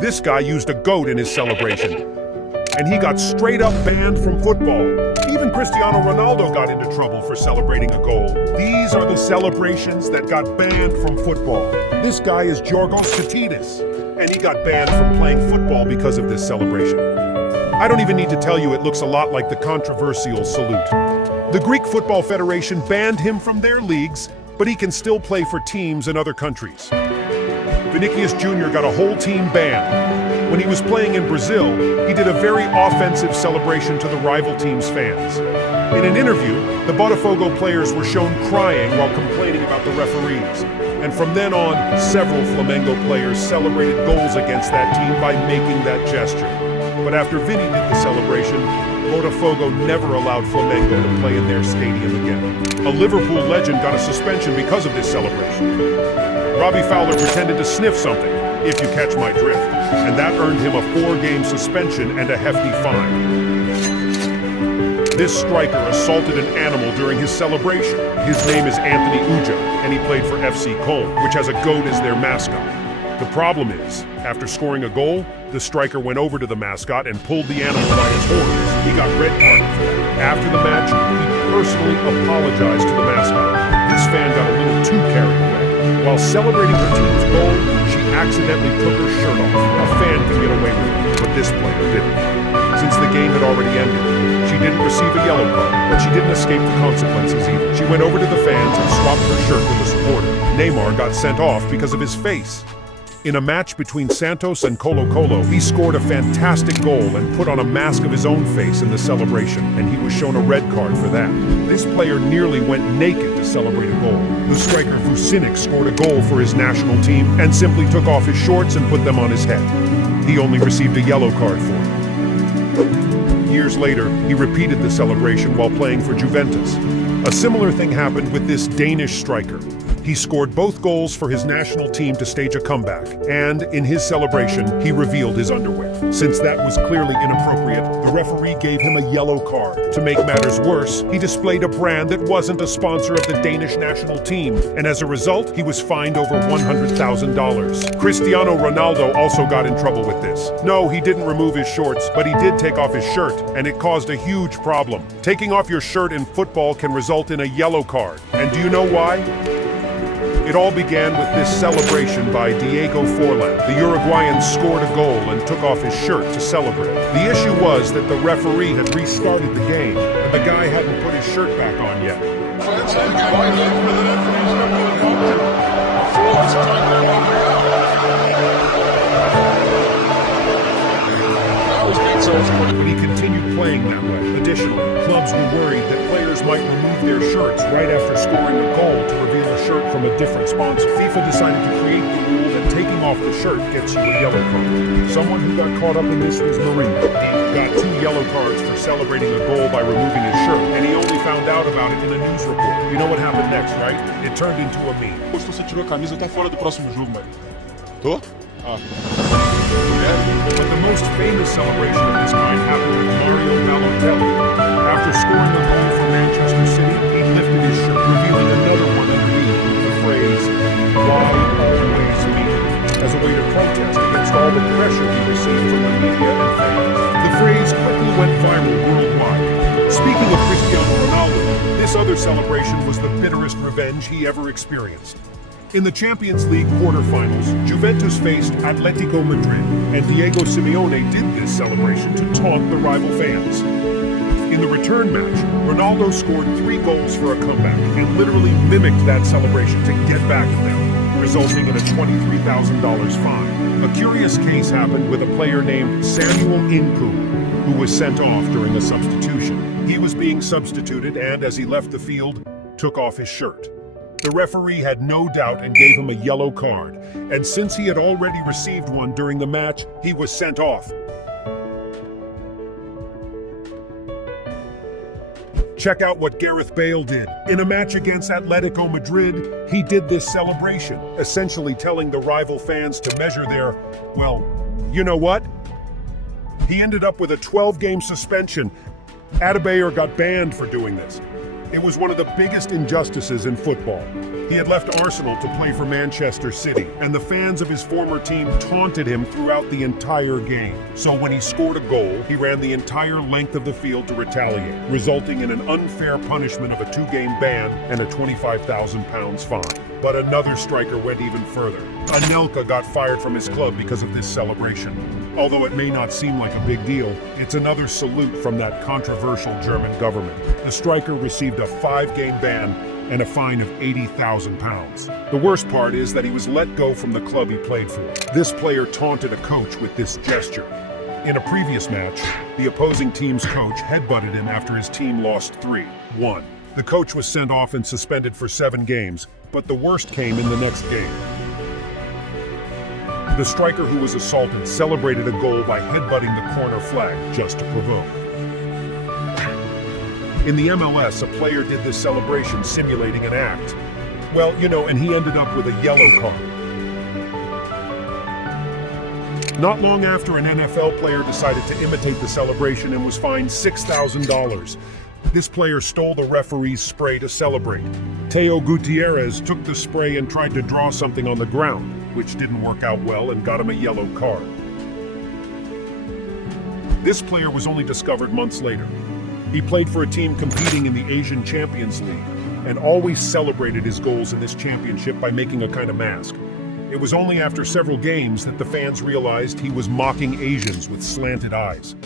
This guy used a goat in his celebration, and he got straight up banned from football. Even Cristiano Ronaldo got into trouble for celebrating a goal. These are the celebrations that got banned from football. This guy is Giorgos Katidis, and he got banned from playing football because of this celebration. I don't even need to tell you it looks a lot like the controversial salute. The Greek Football Federation banned him from their leagues, but he can still play for teams in other countries. Vinicious.J got a whole team banned. When he was playing in Brazil, he did a very offensive celebration to the rival team's fans. In an interview, the Botafogo players were shown crying while complaining about the referees. And from then on, several Flamengo players celebrated goals against that team by making that gesture. But after Vini did the celebration, Botafogo never allowed Flamengo to play in their stadium again. A Liverpool legend got a suspension because of this celebration. Robbie Fowler pretended to sniff something, if you catch my drift, and that earned him a 4-game suspension and a hefty fine. This striker assaulted an animal during his celebration. His name is Anthony Uja, and he played for FC Köln, which has a goat as their mascot. The problem is, after scoring a goal, the striker went over to the mascot and pulled the animal by his horns. He got red carded for that. After the match, he personally apologized to the mascot. This fan got a little too carried away. While celebrating her team's goal, she accidentally took her shirt off. A fan can get away with it, but this player didn't. Since the game had already ended, she didn't receive a yellow card, but she didn't escape the consequences either. She went over to the fans and swapped her shirt with a supporter. Neymar got sent off because of his face. In a match between Santos and Colo-Colo, he scored a fantastic goal and put on a mask of his own face in the celebration, and he was shown a red card for that. This player nearly went naked to celebrate a goal. The striker Vucinic scored a goal for his national team and simply took off his shorts and put them on his head. He only received a yellow card for it. Years later, he repeated the celebration while playing for Juventus. A similar thing happened with this Danish striker. He scored both goals for his national team to stage a comeback, and in his celebration, he revealed his underwear. Since that was clearly inappropriate, the referee gave him a yellow card. To make matters worse, he displayed a brand that wasn't a sponsor of the Danish national team, and as a result, he was fined over $100,000. Cristiano Ronaldo also got in trouble with this. No, he didn't remove his shorts, but he did take off his shirt, and it caused a huge problem. Taking off your shirt in football can result in a yellow card. And do you know why? It all began with this celebration by Diego Forlan. The Uruguayan scored a goal and took off his shirt to celebrate. The issue was that the referee had restarted the game, and the guy hadn't put his shirt back on yet. But he continued playing that way. Additionally, clubs were worried that players might remove their shirts right after scoring a goal to reveal a shirt from a different sponsor. FIFA decided to create the rule that taking off the shirt gets you a yellow card. Someone who got caught up in this was Mourinho. He got 2 yellow cards for celebrating a goal by removing his shirt, and he only found out about it in a news report. You know what happened next, right? It turned into a meme. Se você tirou a camisa, tá fora do próximo jogo, Maria. Tô? Ah. But the most famous celebration of this kind happened with Mario Balotelli. After scoring a goal for Manchester City, he lifted his shirt, revealing another one underneath with the phrase, "Why always me?" as a way to protest against all the pressure he received from the media and fans. The phrase quickly went viral worldwide. Speaking of Cristiano Ronaldo, this other celebration was the bitterest revenge he ever experienced. In the Champions League quarterfinals, Juventus faced Atletico Madrid, and Diego Simeone did this celebration to taunt the rival fans. In the return match, Ronaldo scored 3 goals for a comeback and literally mimicked that celebration to get back at them, resulting in a $23,000 fine. A curious case happened with a player named Samuel Inku, who was sent off during a substitution. He was being substituted and, as he left the field, took off his shirt. The referee had no doubt and gave him a yellow card, and since he had already received one during the match, he was sent off. Check out what Gareth Bale did. In a match against Atletico Madrid, he did this celebration, essentially telling the rival fans to measure their, well, you know what? He ended up with a 12-game suspension. Adebayor got banned for doing this. It was one of the biggest injustices in football. He had left Arsenal to play for Manchester City, and the fans of his former team taunted him throughout the entire game. So when he scored a goal, he ran the entire length of the field to retaliate, resulting in an unfair punishment of a 2-game ban and a £25,000 fine. But another striker went even further. Anelka got fired from his club because of this celebration. Although it may not seem like a big deal, it's another salute from that controversial German government. The striker received a 5-game ban and a fine of £80,000. The worst part is that he was let go from the club he played for. This player taunted a coach with this gesture. In a previous match, the opposing team's coach headbutted him after his team lost 3-1. The coach was sent off and suspended for 7 games, but the worst came in the next game. The striker who was assaulted celebrated a goal by headbutting the corner flag just to provoke. In the MLS, a player did this celebration simulating an act. Well, and he ended up with a yellow card. Not long after, an NFL player decided to imitate the celebration and was fined $6,000. This player stole the referee's spray to celebrate. Teo Gutierrez took the spray and tried to draw something on the ground, which didn't work out well and got him a yellow card. This player was only discovered months later. He played for a team competing in the Asian Champions League and always celebrated his goals in this championship by making a kind of mask. It was only after several games that the fans realized he was mocking Asians with slanted eyes.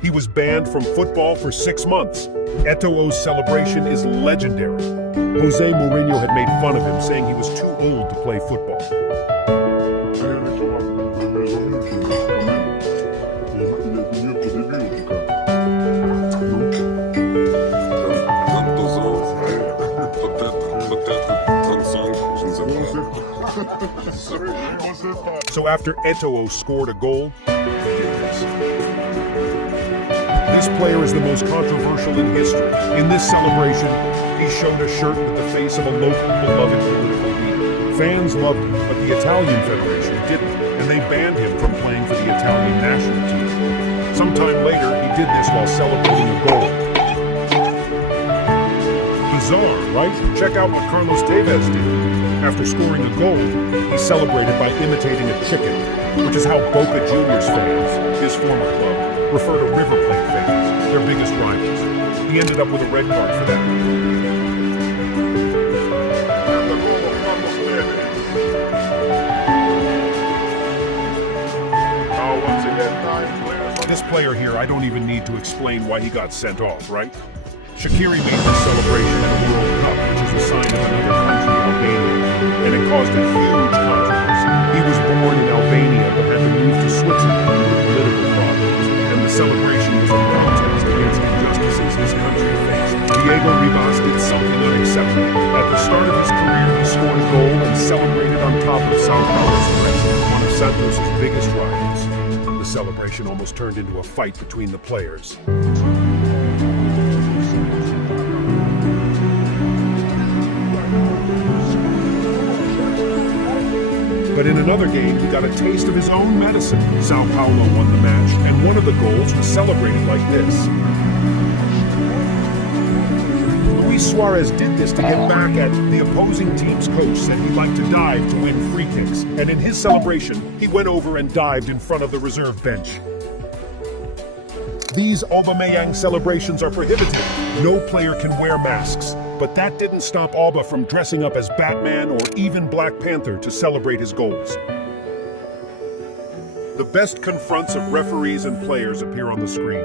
He was banned from football for 6 months. Eto'o's celebration is legendary. Jose Mourinho had made fun of him, saying he was too old to play football. So after Eto'o scored a goal, he did this. This player is the most controversial in history. In this celebration, he showed a shirt with the face of a local beloved political leader. Fans loved him, but the Italian Federation didn't, and they banned him from playing for the Italian national team. Sometime later, he did this while celebrating a goal. Bizarre, right? Check out what Carlos Tevez did. After scoring a goal, he celebrated by imitating a chicken, which is how Boca Juniors fans, his former club, refer to River Plate fans, their biggest rivals. He ended up with a red card for that. This player here, I don't even need to explain why he got sent off, right? Shaqiri made this celebration at a World Cup, which is a sign of another country, Albania, and it caused a huge controversy. He was born in Albania but had to move to Switzerland due to political problems, and the celebration was a protest against injustices his country faced. Diego Ribas did something unacceptable. At the start of his career, he scored a goal and celebrated on top of Sao Paulo's president, one of Santos' biggest rivals. The celebration almost turned into a fight between the players. But in another game, he got a taste of his own medicine. Sao Paulo won the match, and one of the goals was celebrated like this. Luis Suarez did this to get back at the opposing team's coach, said he liked to dive to win free kicks. And in his celebration, he went over and dived in front of the reserve bench. These Aubameyang celebrations are prohibited. No player can wear masks. But that didn't stop Alba from dressing up as Batman or even Black Panther to celebrate his goals. The best confronts of referees and players appear on the screen.